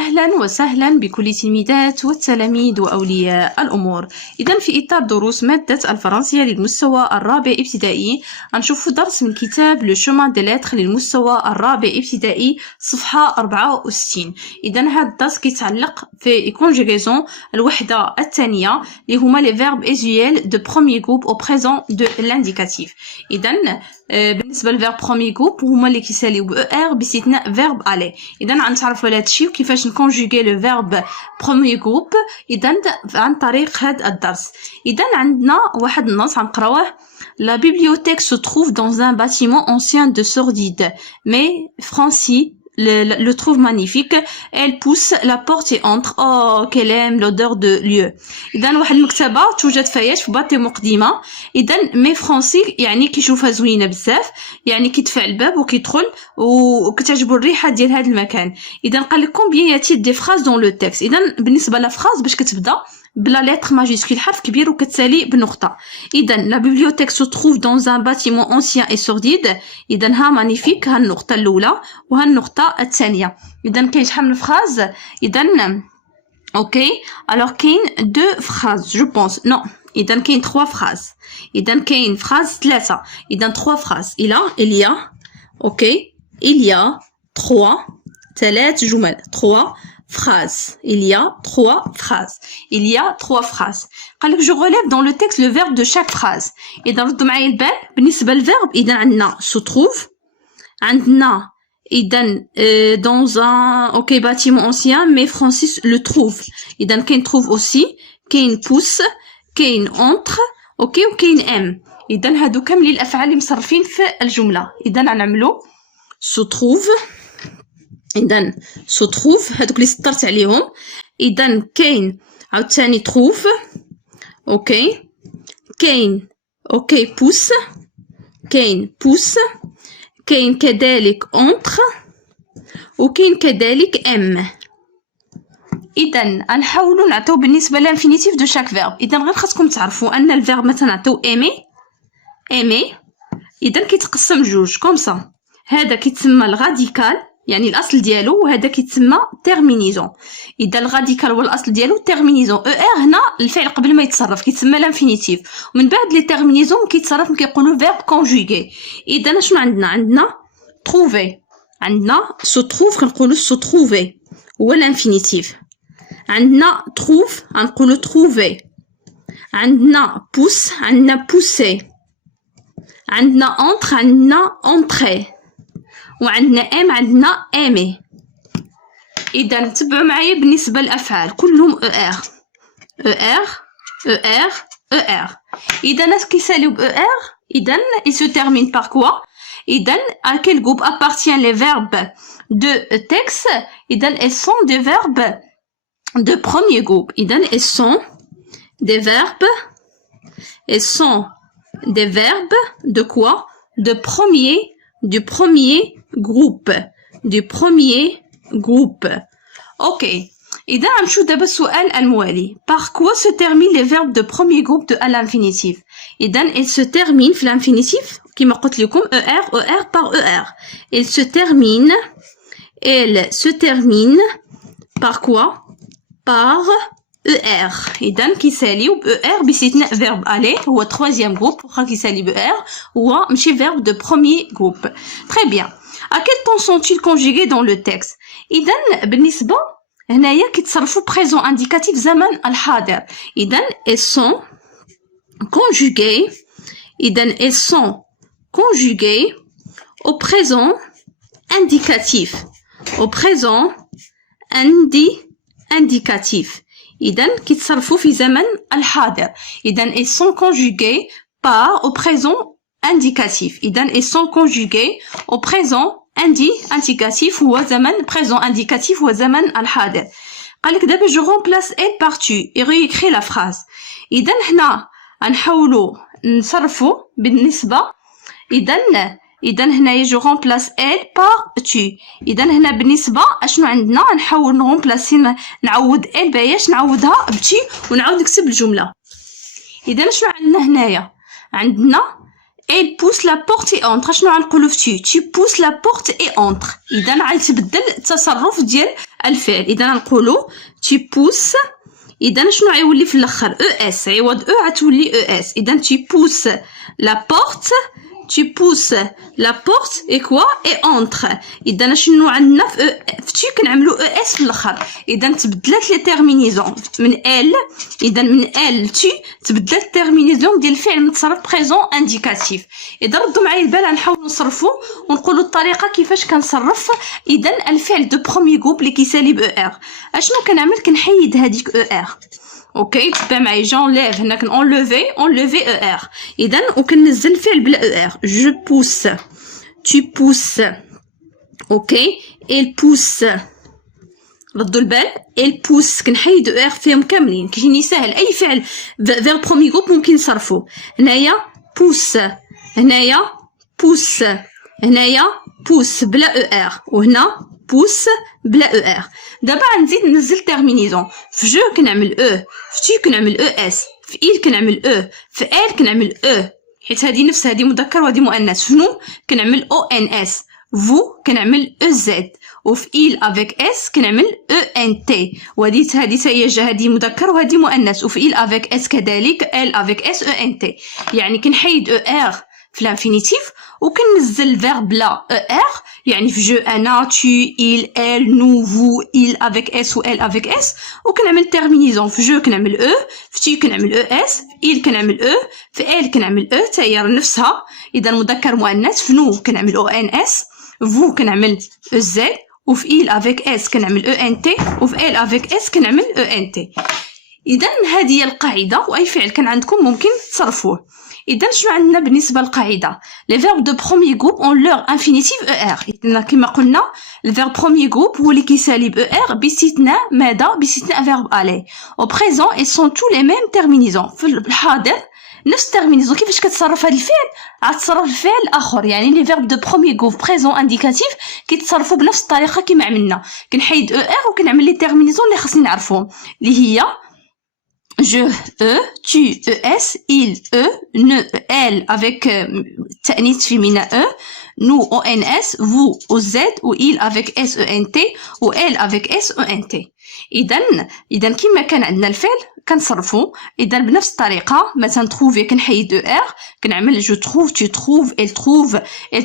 أهلا وسهلا بكل تلميذات والتلاميذ وأولياء الأمور. إذا في إطار دروس مادة الفرنسية للمستوى الرابع ابتدائي غنشوف درس من كتاب لو شومان دي لتر للمستوى الرابع ابتدائي صفحة 64. إذا هذا الدرس كيتعلق في كونجيغيزون الوحدة الثانية اللي هما لي فيرب ايزيال دو بروميي غروب او بريزون دو لانديكاتيف. إذا بالنسبة للفيرب بروميي غروب هما اللي كيساليو ب ار باستثناء فيرب الي. إذا غنتعرفوا على هادشي وكيفاش نكونجوغي لو فيرب بروميي غروب إذا عن طريق هذا الدرس. إذا عندنا واحد النص غنقراوه. La bibliothèque se trouve dans un bâtiment ancien de sordide, mais Francie le trouve magnifique. Elle pousse la porte et entre. Oh, qu'elle aime l'odeur de lieu. إذا واحد المكتبة توجد في باتيمون قديمة. إذا مي فرانسي يعني كيشوفها زوينة بزاف، يعني كيدفع الباب وكيدخل وكتعجبو الريحة ديال هذا المكان. إذا قال لك combien y a-t-il des phrases dans le texte. إذا بالنسبة لفراز باش كتبدا بلا لتر ماجيسكول حرف كبير وكتسالي بنقطة. إذا لا بيبليوتيك se trouve dans un bâtiment ancien et sordide. إذا ها مانيفيك، ها النقطة الأولى وها النقطة الثانية. إذا كاين شحال من فراز؟ إذا أوكي alors كاين دو فراز جو بونس نو. إذا كاين 3 فراز. إذا كاين فراز 3. إذا 3 فراز. il y a أوكي il y a 3 3 جمل 3 phrases. Il y a 3 phrases. Il y a 3 phrases. قال لك je relève dans le texte le verbe de chaque phrase. إذا ردوا معايا البال بالنسبة للverbe. إذا عندنا se trouve، عندنا إذا dans un OK bâtiment ancien mais Francis le trouve. إذا كاين trouve aussi، كاين pousse، كاين entre OK وكاين aime. إذا هادو كاملين الأفعال اللي مصرفين في الجملة. إذا غنعملو se trouve. إذا se trouve هادوك اللي سطرت عليهم. إذا كاين عاوتاني trouve أوكي، كاين أوكي pousse، كاين pousse، كاين كذلك entre وكاين كذلك aime. إذا غنحاولوا نعطيو بالنسبة للانفينيتيف دو شاك فيرب. إذا غير خاصكم تعرفوا أن الفيرب مثلا نعطيو aimer. إذا كيتقسم جوج كومسا. هذا كيتسمى الغاديكال يعني الاصل ديالو، وهذا كيتسمى تيرمينيزون. اذا الغاديكال هو الاصل ديالو تيرمينيزون او ار هنا الفعل قبل ما يتصرف كيتسمى لانفينيتيف، ومن بعد لي تيرمينيزون كيتصرف كيقولوا فيرب كونجوغي. اذا شنو عندنا تروفي، عندنا سو تروف كنقولوا سو تروفي هو لانفينيتيف. عندنا تروف غنقولوا تروفي. عندنا بوس عندنا بوسي. عندنا اونتر عندنا اونتري. وعندنا ام عندنا امي. اذا تبعوا معايا بالنسبه للافعال كلهم ار ار ار ار. اذا ناس كيساليو ب ار اذا il se termine par quoi. اذا à quel groupe appartient les verbes de texte. اذا elles sont des verbes de premier groupe. اذا elles sont des verbes de quoi, de premier groupe. OK. إذا غنمشيو دابا السؤال الموالي. Par quoi se terminent les verbes de premier groupe de à l'infinitif. إذا ils se terminent في l'infinitif كما قلت لكم er par er. Ils se terminent par quoi? Par er. إذا كيساليو ب er باستثناء verbe aller هو troisième groupe. واخا كيسالي ب er هو ماشي verbe de premier groupe. Très bien. À quel temps sont-ils conjugués dans le texte. إذا بالنسبة هنايا كيتصرفوا présent indicatif زمن الحاضر. إذا elles sont conjuguées. إذا elles sont conjuguées au présent indicatif. Au présent indicatif. إذا كيتصرفوا في زمن الحاضر. إذا elles sont conjuguées par au présent indicatif. إذا elles sont conjuguées au présent indicatif هو زمن présent indicatif هو زمن الحاضر. قالك دابا je remplace elle par tu et réécris la phrase. إذا هنا غنحاولوا نصرفوا بالنسبة. إذا هنايا je remplace elle par tu. إذا هنا بالنسبة اشنو عندنا نحاول نغومبلاسي نعوض elle باش نعوضها بتي ونعاود نكتب الجملة. إذا شنو عندنا هنايا؟ عندنا elle pousse la porte et entre. شنو غنقولوا في tu pousses la porte et entre. اذا غنتبدل التصرف ديال الفعل. اذا غنقولوا tu pousses. اذا شنو غيولي في الاخر اس عوض غتولي اس. اذا tu pousses la porte, tu pousses la porte et quoi et entre. اذا شنو عندنا في tu كنعملوا اس في الاخر. اذا تبدلت لي تيرمينيزون من ال. اذا من ال tu تبدلت التيرمينيزون ديال الفعل من تصرف بريزون انديكاتيف. اذا ردوا معايا البال نحاولوا نصرفوا ونقولوا الطريقه كيفاش كنصرف. اذا الفعل دو بروميي جروب اللي كيسالي ب ار اشنو كنعمل؟ كنحيد هذيك ار. اوكي تبع معايا جونليف هنا كنونلوفي او ار. اذا وكننزل الفعل بلا او ار. جو بوس tu pousses. اوكي il pousse. ردوا البال il pousse كنحيد او ار فيهم كاملين كيجيني ساهل. اي فعل فير برومي جروب ممكن نصرفو. هنايا بوس هنايا بوس هنايا بوس بلا او ار وهنا بوس بلا او ار. دابا غنزيد ننزل تيرمينيزون. في جو كنعمل او في تي كنعمل او اس في il كنعمل او في ال كنعمل او حيت هذه نفس هذه مذكر وهذه مؤنث. شنو كنعمل او ان اس فو كنعمل او زد وفي il افيك اس كنعمل او ان تي وهذه هي هذه مذكر وهذه مؤنث وفي il افيك اس كذلك ال افيك اس او ان تي. يعني كنحيد او ار في الانفينيتيف وكننزل الفيرب بلا او ار. يعني في جو انا tu il elle nous vous il avec s و elle avec s وكنعمل تيرمينيزون. في جو كنعمل او في تي كنعمل او اس في il كنعمل او في elle كنعمل او تا هي نفسها. اذا مذكر مؤنث. في نو كنعمل او ان اس vous كنعمل او زد وفي il avec s كنعمل او ان تي وفي elle avec s كنعمل او ان تي. اذا هذه هي القاعده واي فعل كان عندكم ممكن تصرفوه. اذا شنو عندنا بالنسبه للقاعده؟ لي فيرب دو بروميي جروب اون لور انفينيتيف او ار. اذا كما قلنا الفيرب بروميي جروب هو اللي كيسالي ب ار باستثناء ماذا؟ باستثناء فيرب الي. او بريزون اي سون تو لي ميم تيرمينيزون. في الحاضر نفس التيرمينيزون. كيفاش كتصرف هذا الفعل؟ غتصرف الفعل اخر. يعني لي فيرب دو بروميي جروب بريزون انديكاتيف كيتصرفوا بنفس الطريقه كما عملنا. كنحيد او ار وكنعمل لي تيرمينيزون اللي خاصني نعرفوهم اللي هي je, tu, es, il, ne, elle avec تأنيث féminin nous, ons, vous, oz ou il avec sent ou elle avec sent. إذا كما كان عندنا الفعل كنصرفو. إذا بنفس الطريقة مثلا trouver كنحيد ار كنعمل je trouve, tu trouves, elle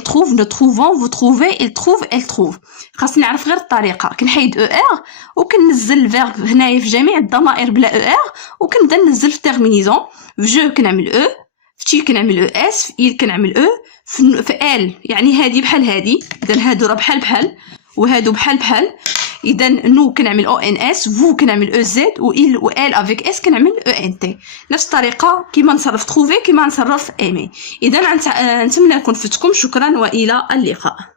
trouve, nous trouvons, vous trouvez, il trouve, elle trouve. خاصني نعرف غير الطريقة. كنحيد ار وكننزل الفيرب هنايا في جميع الضمائر بلا ار وكنبدا ننزل في التيرمينيزون. في جو كنعمل او في تي كنعمل او اس في il كنعمل او في ال. يعني هذه بحال هذه. إذا هادو راه بحال وهادو بحال. اذا نو كنعمل او ان اس فو كنعمل او زد و il و elle افيك اس كنعمل او ان تي. نفس الطريقه كيما نصرف تروفي كيما نصرف ايمي. اذا نتمنى نكون فتكم. شكرا والى اللقاء.